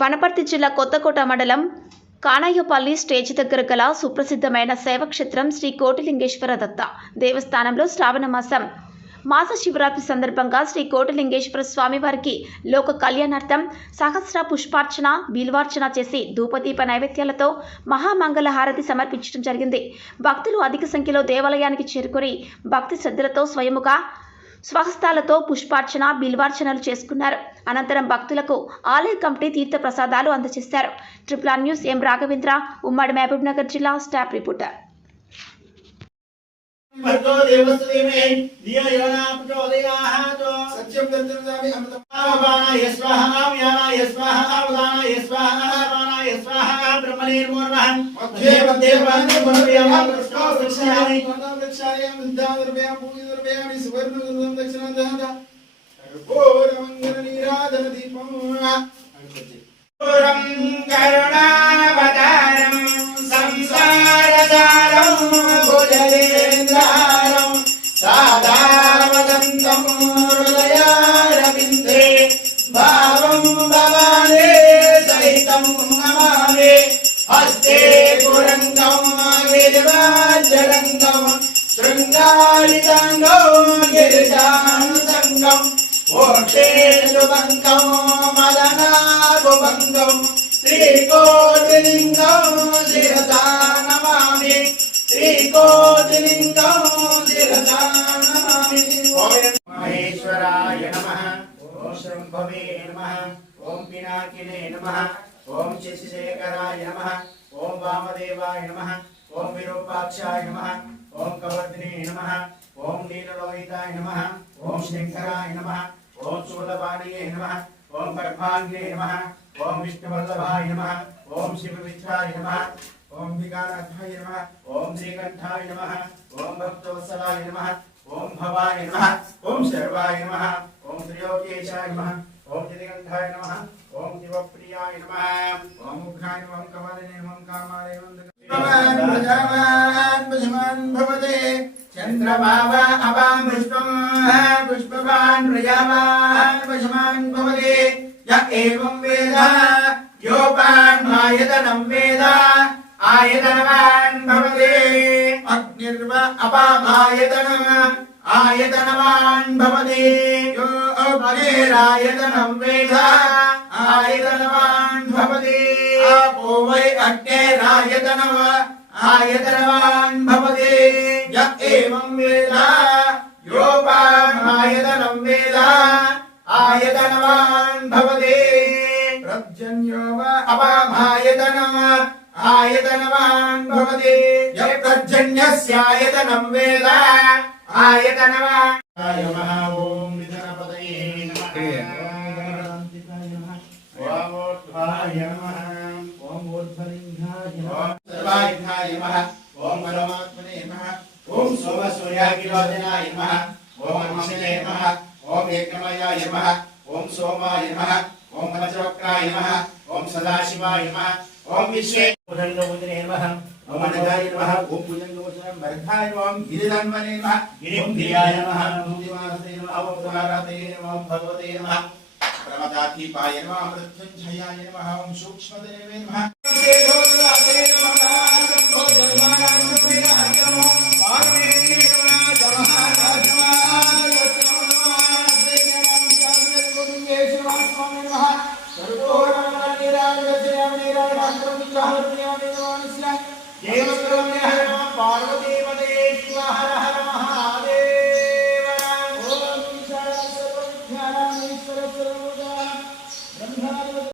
వనపర్తి జిల్లా కొత్తకోట మండలం కానాయపల్లి స్టేజ్ దగ్గర గల సుప్రసిద్ధమైన శైవక్షేత్రం శ్రీ కోటిలింగేశ్వర దత్త దేవస్థానంలో శ్రావణ మాసం. మాస శివరాత్రి సందర్భంగా శ్రీ కోటిలింగేశ్వర స్వామివారికి లోక కళ్యాణార్థం సహస్ర పుష్పార్చన బిల్వార్చన చేసి ధూపదీప నైవేద్యాలతో మహామంగళ హారతి సమర్పించడం జరిగింది. భక్తులు అధిక సంఖ్యలో దేవాలయానికి చేరుకొని భక్తి శ్రద్ధలతో స్వయముగా స్వహస్తాలతో పుష్పార్చన బిల్వార్చనలు చేసుకున్నారు. అనంతరం భక్తులకు ఆలయ కమిటీ తీర్థ ప్రసాదాలు అందజేశారు. Triple R news M Raghavendra ఉమ్మడి మహబూబ్ నగర్ జిల్లా స్టాఫ్ రిపోర్టర్. భర్గో స్వాహ స్వాహ ఉదానాయ స్వాహ వానాయ స్వాహ బ్రహ్మణీర్మోర్వః మధ్యే మధ్యే పాండే పునర్వ్యామ కృష్ణో వృక్షామి వృక్షాయం విద్యాదుర్భయం పూజిదుర్భయామి సువర్ణగురుం దక్షిణాంతః కర్పూరమంగళ నీరాజన దీపం హస్తే పురంగం గిరివాజరంగం శృంగారితాంగం గిరిజానుసంగం మోక్షేషుభంగం మదనాభుభంగం శ్రీకోటిలింగం శిరసా నమామి శ్రీకోటిలింగం శిరసా నమామి మహేశ్వరాయ నమ ఓం శృంభవే నమ ఓం పినాకినే నమ ఓం శశిశేఖరాయ నమః ఓం వామదేవాయ నమః ఓం విరూపాక్షాయ నమః ఓం కవర్ధినే నమః ఓం నీలలోహితాయ నమః ఓం శంకరాయ నమః ఓం శూలపాణియే నమః ఓం గర్భాంగే నమః ఓం విష్ణువల్లభాయ నమః ఓం శివమిత్రాయ నమః ఓం వికారాధ్యాయ నమః ఓం శ్రీకంఠాయ నమః ఓం భక్తవత్సలాయ నమః ఓం భవాయ నమః ఓం శర్వాయ నమః ఓం త్రియోగేశాయ నమః ఓం శ్రీకంఠాయ నమః. ఓం శివప్రియాయ నమః. ఓం ముఖాయ ఓం కమలనే ఓం కామాయ ఓం భగవాన్ ప్రజావాన్ భవతే. అవాం పుష్పం. పుష్పవాన్ ప్రజావాన్ య ఏవం వేద? యోపాన్ ఆయతనం వేద. ఆయతనవాన్ అగ్నిర్వ అపామాయతనం ఆయతనవాన్ భవతి యో అగ్నిరాయతనం వేద ఆయతనవాన్ భవతి ఆపో వై అగ్నిరాయతనవ ఆయతనవాన్ భవతి య ఏవం వేద యోపామాయతనం వేద ఆయతనవాన్ భవతి ప్రజన్యో వా అపామాయతనం ఆయతనవాన్ భవతి యత్రజన్యస్యాయతనం వేద ఆయతనవాన్ నమః ఓం విఘ్నపతయే నమః ఓం ఊర్ధ్వాయ నమః. ఓం ఊర్ధ్వలింగాయ ఓం సర్వాయుధాయ నమః. ఓం పరమాత్మనే నమః. ఓం సోమసూర్యాగ్నిరోధనాయ నమః. ఓం అక్షలే నమః. ఓం ఏకమయాయ నమః. ఓం సోమాయ నమః. ఓం వజ్రవక్రాయ నమః. ఓం సదాశివాయ నమః. ఓం విశ్వే భుజంగముద్రే నమః ఓం అనగాయ నమః ఓం భుజంగముద్రం వర్ధాయ నమః ఓం గిరిధన్వనే నమః గిరిప్రియాయ నమః ఓం దివాసతే నమః ఓం పురారతే నమః ఓం భగవతే నమః ప్రమదాతీపాయ నమః మృత్యుంజయాయ నమః ఓం సూక్ష్మదేవే నమః ಏನು